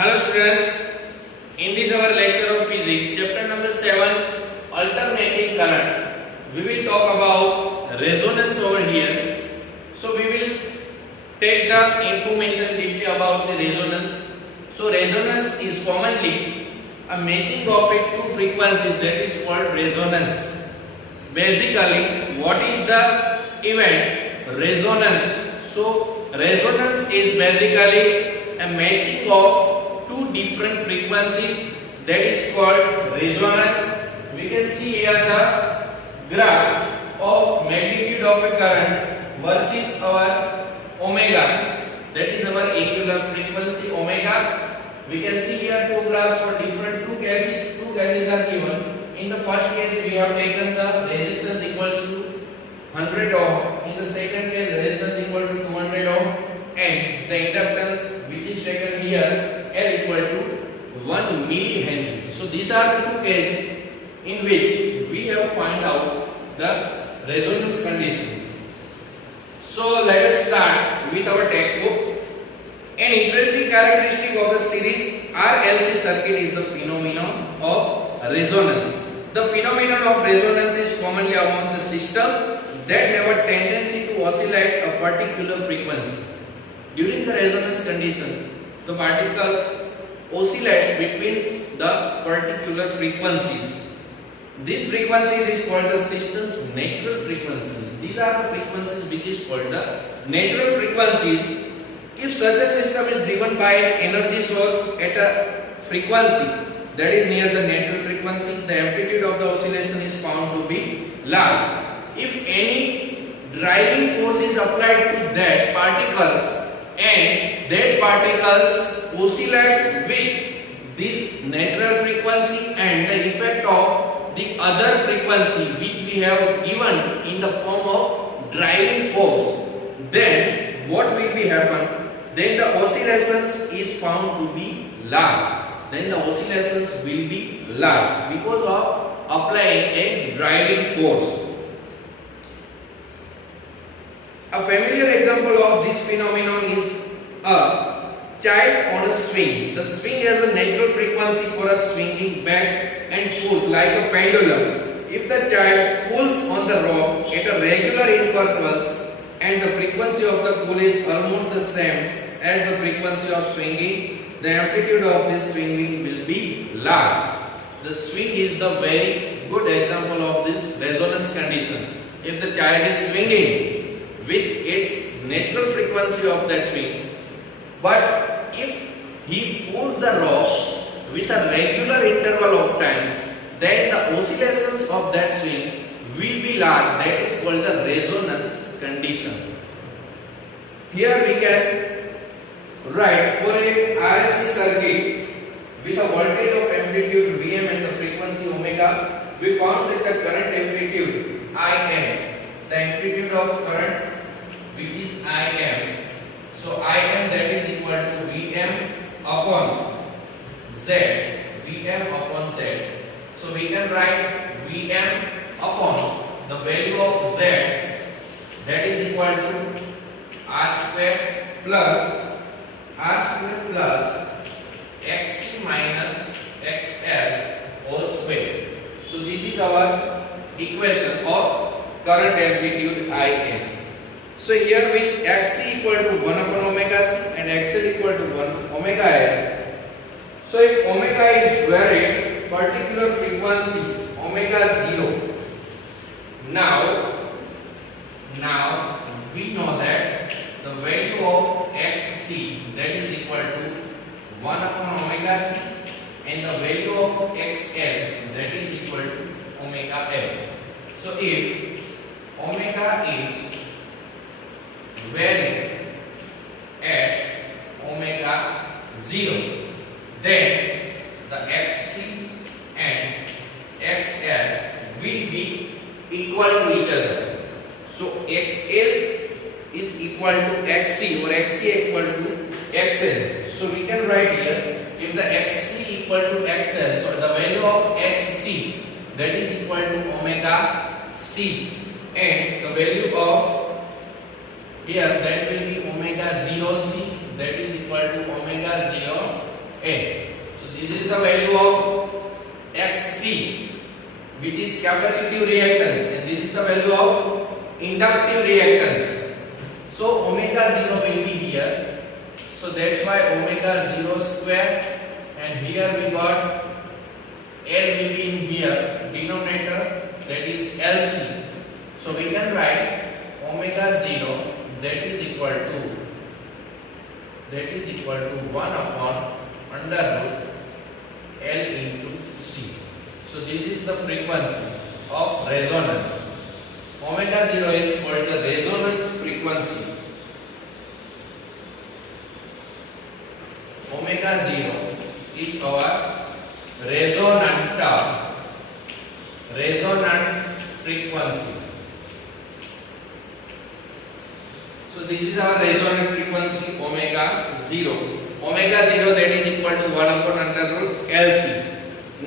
Hello students, in this our lecture of physics, chapter number 7, alternating current, we will talk about resonance over here. So we will take the information deeply about the resonance. So resonance is commonly a matching of two frequencies, that is called resonance. Basically, what is the event? Resonance. So resonance is basically a matching of two different frequencies, that is called resonance. We can see here the graph of magnitude of a current versus our omega, that is our angular frequency omega. We can see here two graphs for different two cases. Two cases are given. In the first case we have taken the resistance equals to 100 ohm. In the second case resistance equal to 200 ohm, and the inductance which is taken here L equal to 1 millihenry. So these are the two cases in which we have find out the resonance condition. So let us start with our textbook. An interesting characteristic of the series RLC circuit is the phenomenon of resonance. The phenomenon of resonance is commonly among the system that have a tendency to oscillate a particular frequency. During the resonance condition, the particles oscillates between the particular frequencies. These frequencies is called the system's natural frequency. These are the frequencies which is called the natural frequencies. If such a system is driven by an energy source at a frequency that is near the natural frequency, the amplitude of the oscillation is found to be large. If any driving force is applied to that particles and that particles oscillates with this natural frequency and the effect of the other frequency which we have given in the form of driving force, then what will be happen? Then the oscillations is found to be large. Then the oscillations will be large because of applying a driving force. A familiar example of this phenomenon is a child on a swing. The swing has a natural frequency for a swinging back and forth like a pendulum. If the child pulls on the rock at a regular intervals and the frequency of the pull is almost the same as the frequency of swinging, the amplitude of this swinging will be large. The swing is the very good example of this resonance condition. If the child is swinging with its natural frequency of that swing, but if he pulls the rock with a regular interval of time, then the oscillations of that swing will be large. That is called the resonance condition. Here we can write for a RLC circuit with a voltage of amplitude Vm and the frequency omega, we found that the current amplitude Im, the amplitude of current which is Im. So Im that is equal to Vm upon Z. Vm upon Z. So we can write Vm upon the value of Z, that is equal to R square plus Xc minus XL whole square. So this is our equation of current amplitude Im. So here with Xc equal to 1 upon omega c and XL equal to 1 omega L. So if omega is varied particular frequency omega 0, now we know that the value of Xc, that is equal to 1 upon omega c, and the value of XL, that is equal to omega L. So if omega is varied at omega 0, then the Xc and XL will be equal to each other. So XL is equal to Xc or Xc equal to XL. So we can write here, if the Xc equal to XL, so the value of Xc that is equal to omega c, and the value of here that will be omega 0 c, that is equal to omega 0 A. So this is the value of Xc, which is capacitive reactance, and this is the value of inductive reactance. So omega 0 will be here. So that's why omega 0 square, and here we got L will be in here, denominator, that is Lc. So we can write omega 0 that is equal to 1 upon under root L into C. So this is the frequency of resonance. Omega 0 is called the resonance frequency. Omega 0 is our resonant frequency. So this is our resonant frequency omega 0. Omega 0 that is equal to 1 upon under root Lc.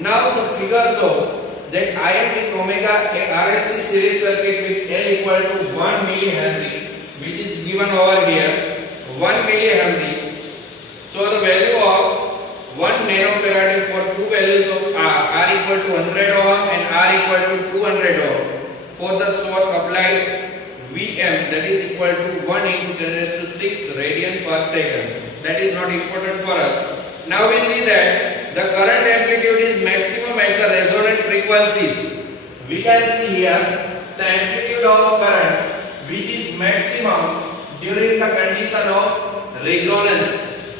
Now the figure shows that I am with omega RLC series circuit with L equal to 1 millihenry, which is given over here, 1 millihenry. So the value of 1 nanofarad for two values of R equal to 100 ohm and R equal to 200 ohm. For the source applied Vm, that is equal to 1 into 10 raised to 6 radian per second. That is not important for us. Now we see that the current amplitude is maximum at the resonant frequencies. We can see here the amplitude of current which is maximum during the condition of resonance.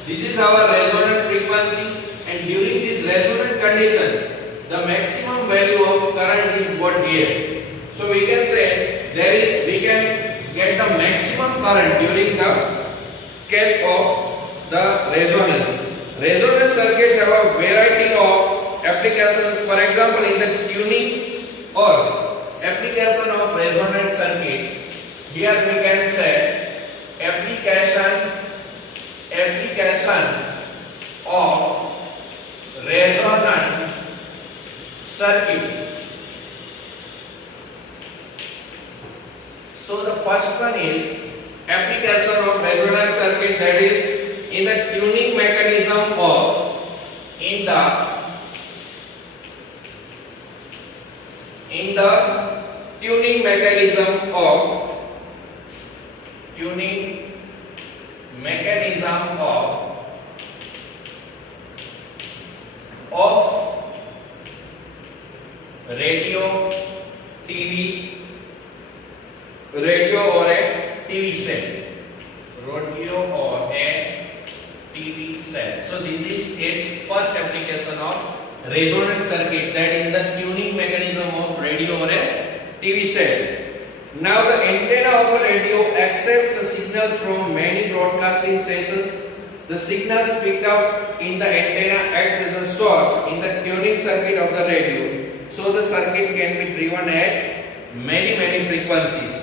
This is our resonant frequency, and during this resonant condition the maximum value of current is what here. So we can say we can get the maximum current during the case of the resonance. Resonance circuits have a variety of applications. For example, in the tuning or application of resonance circuit, here we can say application of resonant circuit. So the first one is application of resonance circuit, that is in the tuning mechanism of tuning mechanism of radio, or a TV set. Radio or a TV set. So this is its first application of resonant circuit, that in the tuning mechanism of radio or a TV set. Now the antenna of a radio accepts the signal from many broadcasting stations. The signals picked up in the antenna acts as a source in the tuning circuit of the radio. So the circuit can be driven at many frequencies.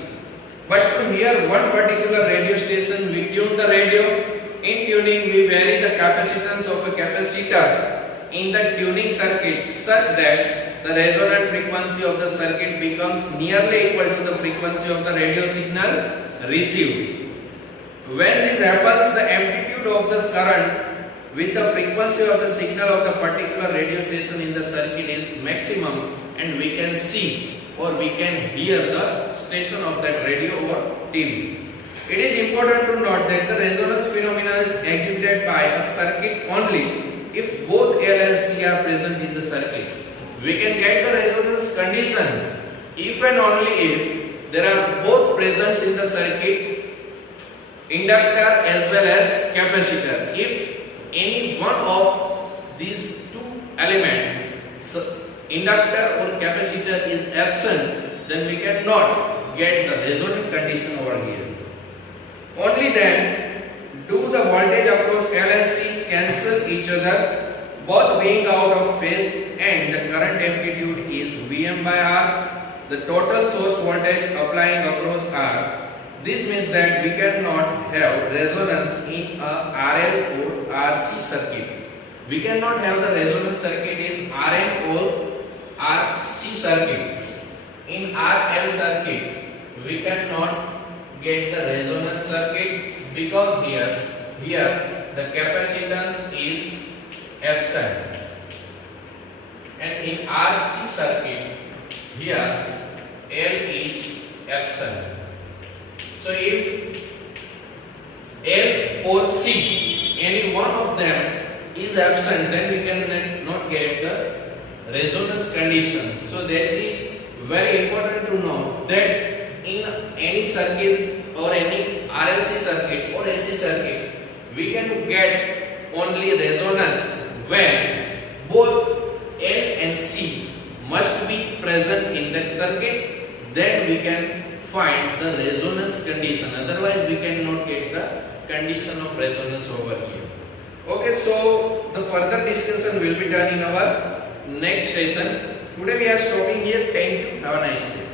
But to hear one particular radio station, we tune the radio. In tuning, we vary the capacitance of a capacitor in the tuning circuit such that the resonant frequency of the circuit becomes nearly equal to the frequency of the radio signal received. When this happens, the amplitude of the current with the frequency of the signal of the particular radio station in the circuit is maximum, and we can see or we can hear the station of that radio or TV. It is important to note that the resonance phenomena is exhibited by a circuit only if both L and C are present in the circuit. We can get the resonance condition if and only if there are both present in the circuit, inductor as well as capacitor. If any one of these two elements, inductor or capacitor, is absent, then we cannot get the resonant condition over here. Only then do the voltage across L and C cancel each other, both being out of phase, and the current amplitude is Vm by R, the total source voltage applying across R. This means that we cannot have resonance in a RL or RC circuit. We cannot have the resonance circuit in RL or RC circuit. In RL circuit, we cannot get the resonance circuit because here the capacitance is epsilon. And in RC circuit, here L is epsilon. So if L or C, any one of them is absent, then we can not get the resonance condition. So this is very important to know that in any circuit or any RLC circuit or AC circuit, we can get only resonance when both L and C must be present in that circuit. Then we can find the resonance condition. Otherwise, we cannot get the condition of resonance over here. Okay, so the further discussion will be done in our next session. Today we are stopping here. Thank you. Have a nice day.